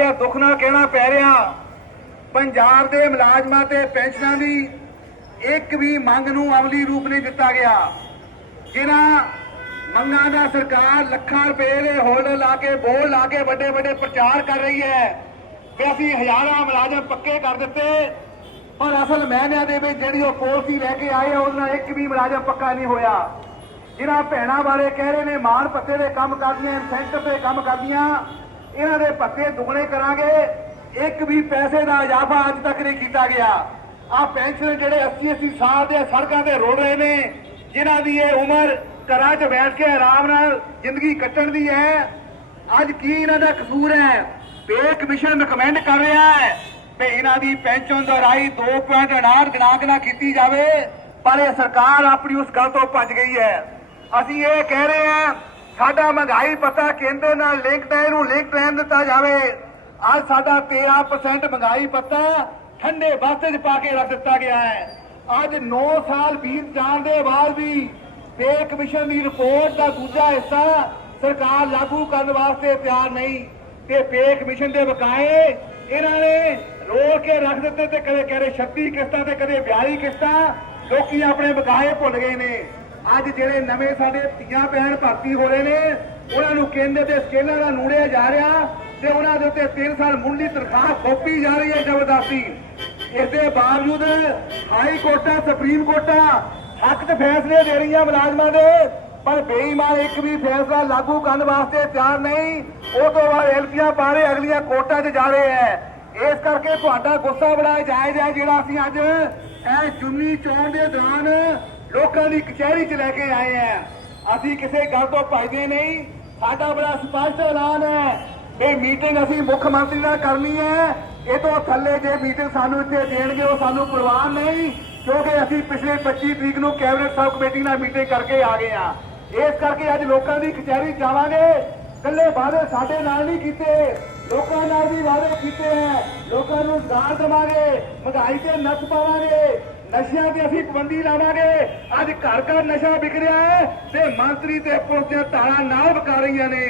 ਰਿਹਾ ਦੁੱਖ ਨਾਲ ਕਹਿਣਾ ਪੈ ਰਿਹਾ। ਪੰਜਾਬ ਦੇ ਮੁਲਾਜ਼ਮਾਂ ਤੇ ਪੈਨਸ਼ਨਾਂ ਦੀ ਇੱਕ ਵੀ ਮੰਗ ਨੂੰ ਅਮਲੀ ਰੂਪ ਨਹੀਂ ਦਿੱਤਾ ਗਿਆ। ਜਿਨ੍ਹਾਂ ਮੰਗਾਂ ਦਾ ਸਰਕਾਰ ਲੱਖਾਂ ਰੁਪਏ ਦੇ ਹੋਲਡ ਲਾ ਕੇ ਬੋਲ ਲਾ ਕੇ ਵੱਡੇ ਵੱਡੇ ਪ੍ਰਚਾਰ ਕਰ ਰਹੀ ਹੈ। ਕਿ ਅਸੀਂ ਹਜ਼ਾਰਾਂ ਮੁਲਾਜ਼ਮ ਪੱਕੇ ਕਰ ਦਿੱਤੇ। ਪਰ ਅਸਲ ਮਹਿਨਿਆਂ ਦੇ ਵਿੱਚ ਜਿਹੜੀ ਉਹ ਪੋਲਸੀ ਲੈ ਕੇ ਆਏ ਆ, ਨਾਲ ਇੱਕ ਵੀ ਮੁਲਾਜ਼ਮ ਪੱਕਾ ਨਹੀਂ ਹੋਇਆ। ਜਿਨ੍ਹਾਂ ਭੈਣਾਂ ਬਾਰੇ ਕਹਿ ਰਹੇ ਨੇ ਮਾਣ ਪੱਤੇ ਦੇ ਕੰਮ ਕਰਦੀਆਂ ਇਨਸੈਂਟਿਵ ਦੇ ਕੰਮ ਕਰਦੀਆਂ। ਇਹਨਾਂ ਦੇ ਪੱਤੇ ਦੁੱਗਣੇ ਕਰਾਂਗੇ। ਇੱਕ ਵੀ ਪੈਸੇ ਦਾ ਇਜ਼ਾਫਾ ਅੱਜ ਤੱਕ ਨਹੀਂ ਕੀਤਾ ਗਿਆ। ਆ ਪੈਨਸ਼ਨ ਜਿਹੜੇ 80 80 ਸਾਲ ਦੇ ਸੜਕਾਂ ਤੇ ਰੋੜ ਰਹੇ ਨੇ, ਜਿਨ੍ਹਾਂ ਦੀ ਇਹ ਉਮਰ ਘਰਾਂ 'ਚ ਬੈਠ ਕੇ ਆਰਾਮ ਨਾਲ ਜ਼ਿੰਦਗੀ ਕੱਟਣ ਦੀ ਹੈ। ਅੱਜ ਕੀ ਇਹਨਾਂ ਦਾ ਕਸੂਰ ਹੈ? ਪੇ ਕਮਿਸ਼ਨ ਰეკਮੈਂਡ ਕਰ ਰਿਹਾ ਹੈ ਤੇ ਇਹਨਾਂ ਦੀ ਪੈਨਸ਼ਨ ਦਾ ਰਾਈ 2.8 ਗਣਾ ਗਣਾ ਕੀਤੀ ਜਾਵੇ, ਪਰ ਇਹ ਸਰਕਾਰ ਆਪਣੀ ਉਸ ਗੱਲ ਤੋਂ ਭੱਜ ਗਈ ਹੈ। ਅਸੀਂ ਇਹ ਕਹਿ ਰਹੇ ਹਾਂ ਸਾਡਾ ਮਹਿੰਗਾਈ ਪਤਾ ਕੇਂਦਰ ਨਾਲ ਲਿੰਕਡ ਹੈ ਇਹਨੂੰ ਲਿੰਕ ਰਹਿਣ ਦਿੱਤਾ ਜਾਵੇ। ਅੱਜ ਸਾਡਾ 13% ਮਹਿੰਗਾਈ ਪਤਾ ਠੰਡੇ ਬਾਸਤੇ 'ਚ ਪਾ ਕੇ ਰੱਖ ਦਿੱਤਾ ਗਿਆ ਹੈ। ਅੱਜ 9 ਸਾਲ ਬੀਤ ਜਾਣ ਦੇ ਬਾਅਦ ਵੀ ਪੇ ਕਮਿਸ਼ਨ ਦੀ ਰਿਪੋਰਟ ਦਾ ਦੂਜਾ ਹਿੱਸਾ ਸਰਕਾਰ ਲਾਗੂ ਕਰਨ ਵਾਸਤੇ ਤਿਆਰ ਨਹੀਂ। ਤੇ ਪੇ ਕਮਿਸ਼ਨ ਦੇ ਬਕਾਏ ਇਹਨਾਂ ਨੇ ਰੋਲ ਕੇ ਰੱਖ ਦਿੱਤੇ ਤੇ ਕਦੇ ਕਹਦੇ 36 ਕਿਸ਼ਤਾਂ ਤੇ ਕਦੇ 42 ਕਿਸ਼ਤਾਂ। ਲੋਕੀ ਆਪਣੇ ਬਕਾਏ ਭੁੱਲ ਗਏ ਨੇ। ਅੱਜ ਜਿਹੜੇ ਨਵੇਂ ਸਾਡੇ ਧੀਆਂ ਭੈਣ ਭਰਤੀ ਹੋ ਰਹੇ ਨੇ, ਉਹਨਾਂ ਨੂੰ ਕੇਂਦਰ ਦੇ ਸਕੇਲਾਂ ਦਾ ਨੂੜਿਆ ਜਾ ਰਿਹਾ ਤੇ ਉਹਨਾਂ ਦੇ ਉੱਤੇ 3 ਸਾਲ ਮੁੱਢਲੀ ਤਨਖਾਹ ਥੋਪੀ ਜਾ ਰਹੀ ਹੈ ਜ਼ਬਰਦਸਤੀ। ਇਸ ਦੇ ਬਾਵਜੂਦ ਹਾਈ ਕੋਰਟਾਂ, ਸੁਪਰੀਮ ਕੋਰਟਾਂ ਹੱਕ ਤੇ ਫੈਸਲੇ ਦੇ ਰਹੀਆਂ ਮੁਲਾਜ਼ਮਾਂ ਦੇ, ਪਰ ਬੇਈਮਾਨ ਇੱਕ ਵੀ ਫੈਸਲਾ ਲਾਗੂ ਕਰਨ ਵਾਸਤੇ ਤਿਆਰ ਨਹੀਂ। ਉਹ ਤੋਂ ਬਾਅਦ ਐਲਪੀਆਂ ਪਾ ਅਗਲੀਆਂ ਕੋਰਟਾਂ 'ਚ ਜਾ ਰਹੇ ਹੈ। ਇਸ ਕਰਕੇ ਤੁਹਾਡਾ ਗੁੱਸਾ ਬੜਾ ਜਾਇਜ਼ ਹੈ ਜਿਹੜਾ ਅਸੀਂ ਅੱਜ ਇਹ ਚੁੰਨੀ ਚੋਣ ਦੇ ਦੌਰਾਨ ਲੋਕਾਂ ਦੀ ਕਚਹਿਰੀ 'ਚ ਲੈ ਕੇ ਆਏ ਆ। ਅਸੀਂ ਕਿਸੇ ਗੱਲ ਤੋਂ ਭੱਜਦੇ ਨਹੀਂ। ਸਾਡਾ ਬੜਾ ਸਪਸ਼ਟ ਐਲਾਨ ਹੈ ਇਹ ਮੀਟਿੰਗ ਅਸੀਂ ਮੁੱਖ ਮੰਤਰੀ ਨਾਲ ਕਰਨੀ ਹੈ। ਇਹ ਤੋਂ ਥੱਲੇ ਜੇ ਮੀਟਿੰਗ ਸਾਨੂੰ ਇੱਥੇ ਦੇਣਗੇ, ਉਹ ਸਾਨੂੰ ਪ੍ਰਵਾਨ ਨਹੀਂ, ਕਿਉਂਕਿ ਅਸੀਂ ਪਿਛਲੇ 25 ਤਰੀਕ ਨੂੰ ਕੈਬਨਿਟ ਸਬ ਕਮੇਟੀ ਨਾਲ ਮੀਟਿੰਗ ਕਰਕੇ ਆ ਗਏ ਆ ਇਸ ਕਰਕੇ ਅੱਜ ਲੋਕਾਂ ਦੀ ਕਚਹਿਰੀ ਜਾਵਾਂਗੇ। ਕੱਲੇ ਵਾਅਦੇ ਸਾਡੇ ਨਾਲ ਨਹੀਂ ਕੀਤੇ। ਲੋਕਾਂ ਨਾਲ ਵੀ ਵਾਅਦੇ ਕੀਤੇ ਹੈ। ਲੋਕਾਂ ਨੂੰ ਰੁਜ਼ਗਾਰ ਦੇਵਾਂਗੇ। ਮਹਿੰਗਾਈ ਤੇ ਨੱਥ ਪਾਵਾਂਗੇ। ਨਸ਼ਿਆਂ ਤੇ ਅਸੀਂ ਪਾਬੰਦੀ ਲਾਵਾਂਗੇ। ਅੱਜ ਘਰ ਘਰ ਨਸ਼ਾ ਵਿਕ ਰਿਹਾ ਹੈ ਤੇ ਮੰਤਰੀ ਤੇ ਪੁਲਿਸ ਦੀਆਂ ਧਾਰਾਂ ਨਾਲ ਵਿਕਾ ਰਹੀਆਂ ਨੇ।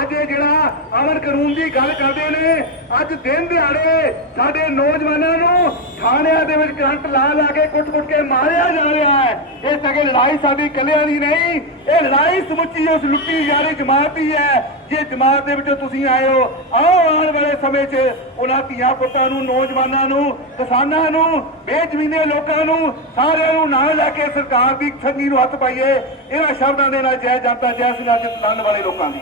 ਅੱਜ ਇਹ ਜਿਹੜਾ ਅਮਨ ਕਾਨੂੰਨ ਦੀ ਗੱਲ ਕਰਦੇ ਨੇ, ਅੱਜ ਦਿਨ ਦਿਹਾੜੇ ਸਾਡੇ ਨੌਜਵਾਨਾਂ ਨੂੰ ਥਾਣਿਆਂ ਦੇ ਵਿੱਚ ਕਰੰਟ ਲਾ ਲਾ ਕੇ ਕੁੱਟ-ਕੁੱਟ ਕੇ ਮਾਰਿਆ ਜਾ ਰਿਹਾ ਹੈ। ਇਹ ਸਗੇ ਲੜਾਈ ਸਾਡੀ ਕੱਲਿਆਂ ਦੀ ਨਹੀਂ, ਇਹ ਲੜਾਈ ਸਮੁੱਚੀ ਉਸ ਲੁੱਟੀ ਜਾ ਜਮਾਤ ਦੀ ਹੈ। ਜੇ ਜਮਾਤ ਦੇ ਵਿੱਚੋਂ ਤੁਸੀਂ ਆਏ ਹੋ ਆਓ ਆਉਣ ਵਾਲੇ ਸਮੇਂ 'ਚ ਉਹਨਾਂ ਧੀਆਂ ਪੁੱਤਾਂ ਨੂੰ, ਨੌਜਵਾਨਾਂ ਨੂੰ, ਕਿਸਾਨਾਂ ਨੂੰ, ਬੇਜ਼ਮੀਨੇ ਲੋਕਾਂ ਨੂੰ ਸਾਰਿਆਂ ਨੂੰ ਨਾਲ ਲੈ ਕੇ ਸਰਕਾਰ ਦੀ ਠੱਗੀ ਨੂੰ ਹੱਥ ਪਾਈਏ। ਇਹਨਾਂ ਸ਼ਬਦਾਂ ਦੇ ਨਾਲ ਜੈ ਜਨਤਾ, ਜੈ ਸਿੰਘਾਂ ਜਿੱਤ ਲੜਨ ਵਾਲੇ ਲੋਕਾਂ ਦੀ।